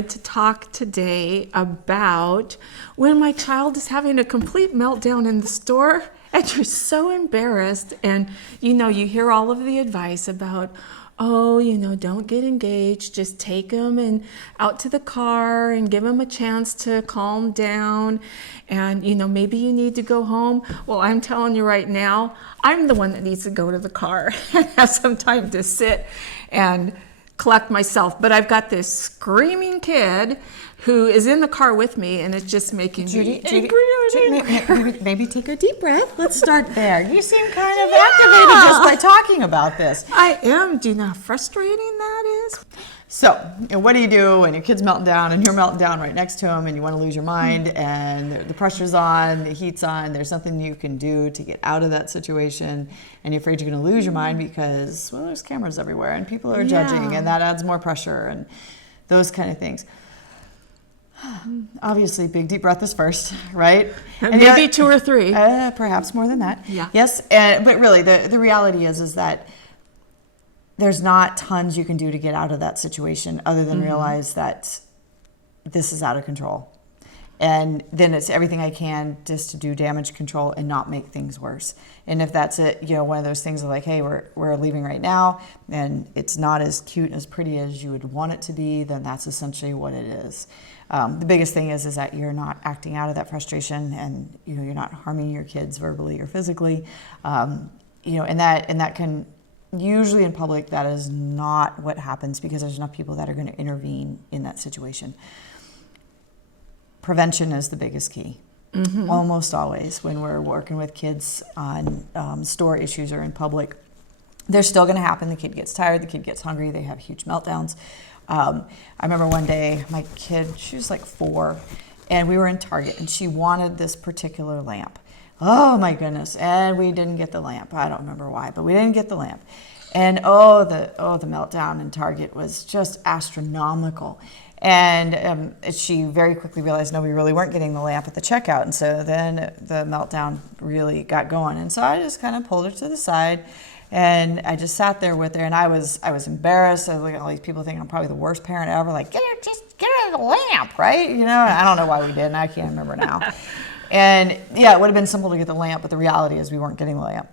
wanted to talk today about when my child is having a complete meltdown in the store and you're so embarrassed, and you hear all of the advice about, oh, don't get engaged, just take them and out to the car and give them a chance to calm down, and maybe you need to go home. Well, I'm telling you right now, I'm the one that needs to go to the car and have some time to sit and collect myself. But I've got this screaming kid who is in the car with me, and it's just making me angry. Maybe take a deep breath. Let's start there. You seem kind of activated just by talking about this. I am. Do you know how frustrating that is? So, what do you do when your kid's melting down and you're melting down right next to him and you want to lose your mind and the pressure's on, the heat's on, there's nothing you can do to get out of that situation, and you're afraid you're going to lose your mind because, well, there's cameras everywhere and people are judging, and that adds more pressure and those kind of things. Obviously, big deep breath is first, right? And maybe 2 or 3. Perhaps more than that. Yeah. Yes, but really, the reality is that there's not tons you can do to get out of that situation other than realize that this is out of control. And then it's everything I can just to do damage control and not make things worse. And if that's it, one of those things of like, hey, we're leaving right now and it's not as cute, as pretty as you would want it to be, then that's essentially what it is. The biggest thing is that you're not acting out of that frustration, and you're not harming your kids verbally or physically. And that can, usually in public, that is not what happens because there's enough people that are going to intervene in that situation. Prevention is the biggest key. Almost always when we're working with kids on store issues or in public, they're still going to happen. The kid gets tired, the kid gets hungry, they have huge meltdowns. I remember one day my kid, she was like 4, and we were in Target and she wanted this particular lamp. Oh my goodness. And we didn't get the lamp. I don't remember why, but we didn't get the lamp. And the meltdown in Target was just astronomical. And she very quickly realized, no, we really weren't getting the lamp at the checkout. And so then the meltdown really got going. And so I just kind of pulled her to the side, and I just sat there with her, and I was embarrassed. I was like, all these people think I'm probably the worst parent ever. Like, get her the lamp, right? I don't know why we didn't. I can't remember now. And yeah, it would have been simple to get the lamp, but the reality is we weren't getting the lamp.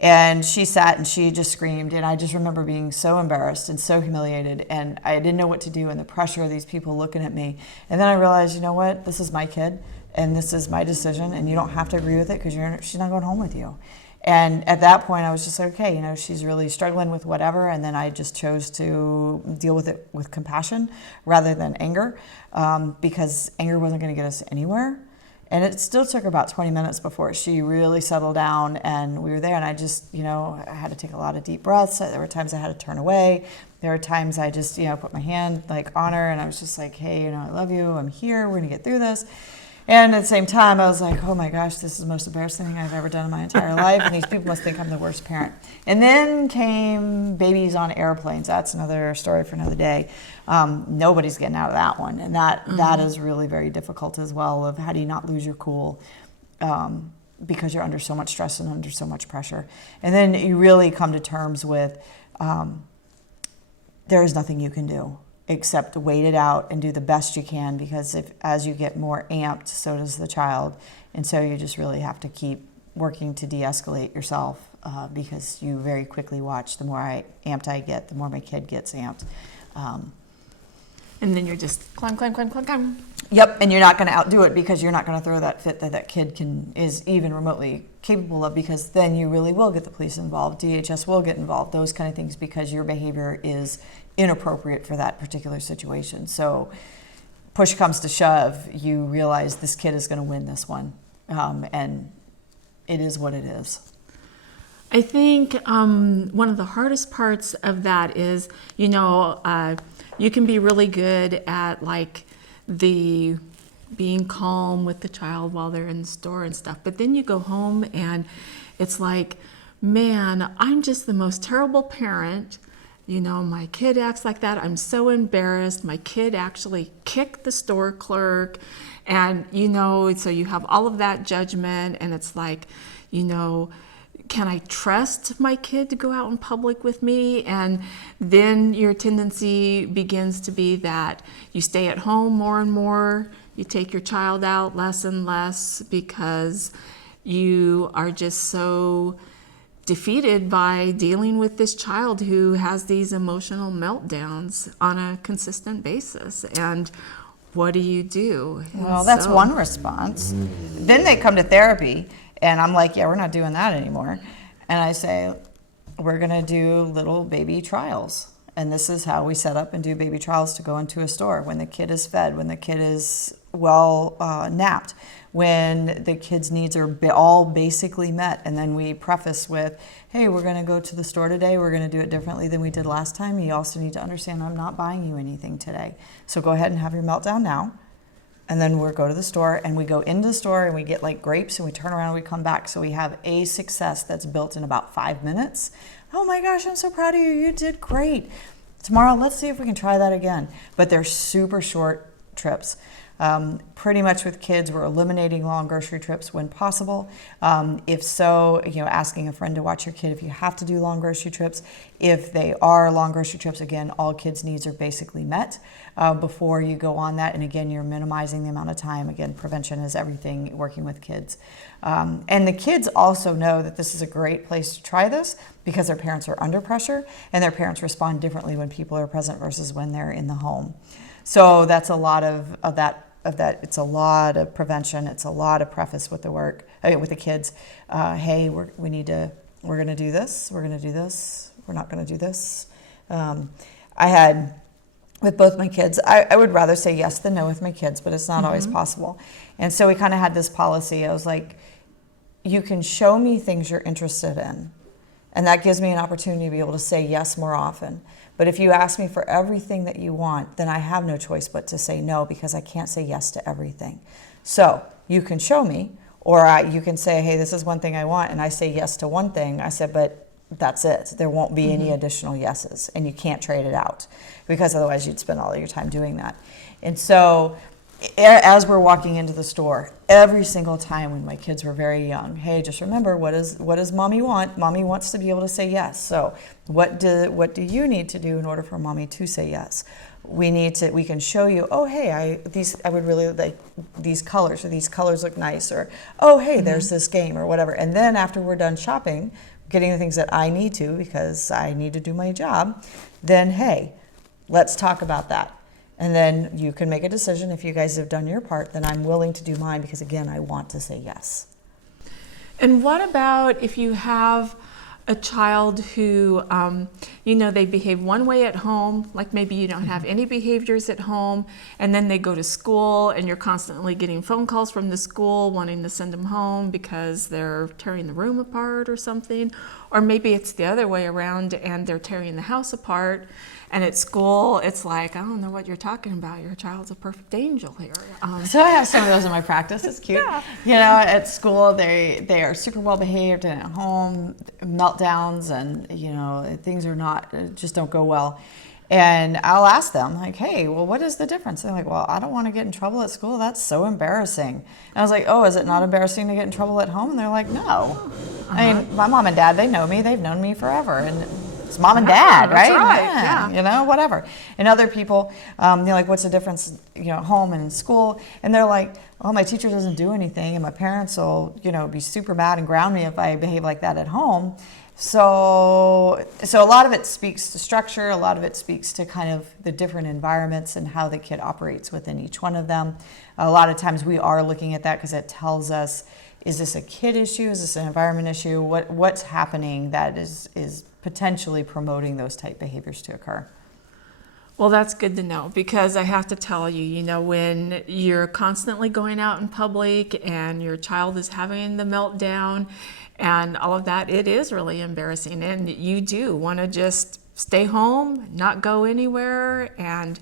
And she sat and she just screamed, and I just remember being so embarrassed and so humiliated, and I didn't know what to do, and the pressure of these people looking at me. And then I realized, you know what, this is my kid and this is my decision, and you don't have to agree with it because she's not going home with you. And at that point I was just like, okay, she's really struggling with whatever, and then I just chose to deal with it with compassion rather than anger, because anger wasn't going to get us anywhere. And it still took about 20 minutes before she really settled down, and we were there, and I just, I had to take a lot of deep breaths. There were times I had to turn away. There were times I just, put my hand on her, and I was just like, hey, I love you, I'm here, we're gonna get through this. And at the same time, I was like, oh my gosh, this is the most embarrassing thing I've ever done in my entire life, and these people must think I'm the worst parent. And then came babies on airplanes. That's another story for another day. Nobody's getting out of that one, and that is really very difficult as well, of how do you not lose your cool because you're under so much stress and under so much pressure. And then you really come to terms with there is nothing you can do except wait it out and do the best you can, because as you get more amped, so does the child. And so you just really have to keep working to de-escalate yourself, because you very quickly watch, the more amped I get, the more my kid gets amped. And then you're just climb. Yep, and you're not going to outdo it, because you're not going to throw that fit that kid is even remotely capable of, because then you really will get the police involved, DHS will get involved, those kind of things, because your behavior is inappropriate for that particular situation. So push comes to shove, you realize this kid is going to win this one, and it is what it is. I think one of the hardest parts of that is, you can be really good at the being calm with the child while they're in the store and stuff, but then you go home and it's like, man, I'm just the most terrible parent. My kid acts like that. I'm so embarrassed. My kid actually kicked the store clerk, and so you have all of that judgment, and it's like, can I trust my kid to go out in public with me? And then your tendency begins to be that you stay at home more and more, you take your child out less and less because you are just so defeated by dealing with this child who has these emotional meltdowns on a consistent basis. And what do you do? Well, that's one response. Then they come to therapy, and I'm like, yeah, we're not doing that anymore. And I say, we're going to do little baby trials. And this is how we set up and do baby trials to go into a store. When the kid is fed, when the kid is well napped, when the kid's needs are all basically met. And then we preface with, hey, we're going to go to the store today. We're going to do it differently than we did last time. You also need to understand I'm not buying you anything today. So go ahead and have your meltdown now. And then we'll go to the store, and we go into the store and we get like grapes, and we turn around and we come back. So we have a success that's built in about 5 minutes. Oh my gosh, I'm so proud of you. You did great. Tomorrow, let's see if we can try that again. But they're super short trips. Pretty much with kids, we're eliminating long grocery trips when possible. If so, asking a friend to watch your kid if you have to do long grocery trips. If they are long grocery trips, again, all kids' needs are basically met before you go on that. And again, you're minimizing the amount of time. Again, prevention is everything working with kids. And the kids also know that this is a great place to try this because their parents are under pressure, and their parents respond differently when people are present versus when they're in the home. So that's a lot of that. It's a lot of prevention. It's a lot of preface with the work, with the kids. Hey, we're going to do this. We're going to do this. We're not going to do this. I had, with both my kids, I would rather say yes than no with my kids, but it's not always possible. And so we kind of had this policy. I was like, you can show me things you're interested in, and that gives me an opportunity to be able to say yes more often. But if you ask me for everything that you want, then I have no choice but to say no, because I can't say yes to everything. So you can show me, or you can say, hey, this is one thing I want, and I say yes to one thing. I said, but that's it. There won't be any additional yeses, and you can't trade it out, because otherwise you'd spend all of your time doing that. And so as we're walking into the store, every single time when my kids were very young, hey, just remember, what does mommy want? Mommy wants to be able to say yes. So what do you need to do in order for mommy to say yes? We can show you, oh, hey, I would really like these colors, or these colors look nice, or oh, hey, there's this game, or whatever. And then after we're done shopping, getting the things that I need to, because I need to do my job, then hey, let's talk about that. And then you can make a decision. If you guys have done your part, then I'm willing to do mine, because again, I want to say yes. And what about if you have a child who, they behave one way at home, like maybe you don't have any behaviors at home, and then they go to school and you're constantly getting phone calls from the school wanting to send them home because they're tearing the room apart or something. Or maybe it's the other way around and they're tearing the house apart. And at school, it's like, I don't know what you're talking about. Your child's a perfect angel here. So I have some of those in my practice. It's cute. Yeah. At school, they are super well behaved, and at home, meltdowns, and things just don't go well. And I'll ask them, like, hey, well, what is the difference? They're like, well, I don't want to get in trouble at school. That's so embarrassing. And I was like, oh, is it not embarrassing to get in trouble at home? And they're like, no. I mean, my mom and dad, they know me. They've known me forever. And it's mom and dad, that's right? Yeah. Whatever. And other people, they're like, what's the difference, at home and in school? And they're like, well, my teacher doesn't do anything, and my parents will, be super mad and ground me if I behave like that at home. So a lot of it speaks to structure. A lot of it speaks to kind of the different environments and how the kid operates within each one of them. A lot of times we are looking at that because it tells us, is this a kid issue? Is this an environment issue? What's happening that is potentially promoting those type behaviors to occur? Well, that's good to know, because I have to tell you, when you're constantly going out in public and your child is having the meltdown and all of that, it is really embarrassing. And you do want to just stay home, not go anywhere. And,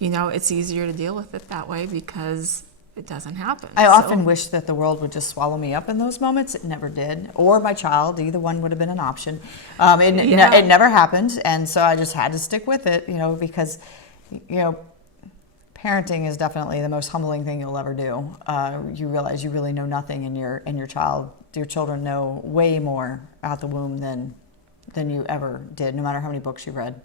it's easier to deal with it that way because it doesn't happen. I often wish that the world would just swallow me up in those moments. It never did. Or my child, either one would have been an option. It never happened. And so I just had to stick with it, because, Parenting is definitely the most humbling thing you'll ever do. You realize you really know nothing, and your children know way more at the womb than you ever did, no matter how many books you read.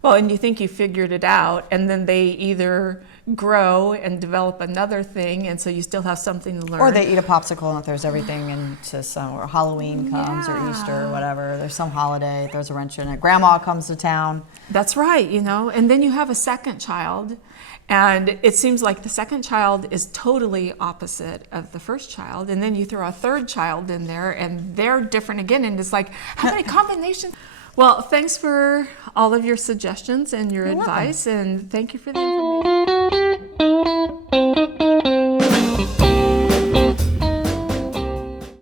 Well, and you think you figured it out, and then they either grow and develop another thing, and so you still have something to learn. Or they eat a popsicle and it throws everything into or Halloween comes or Easter or whatever. There's some holiday, throws a wrench in it. Grandma comes to town. That's right, and then you have a second child, and it seems like the second child is totally opposite of the first child, and then you throw a third child in there, and they're different again, and it's like, how many combinations? Well, thanks for all of your suggestions and your advice, and thank you for the information.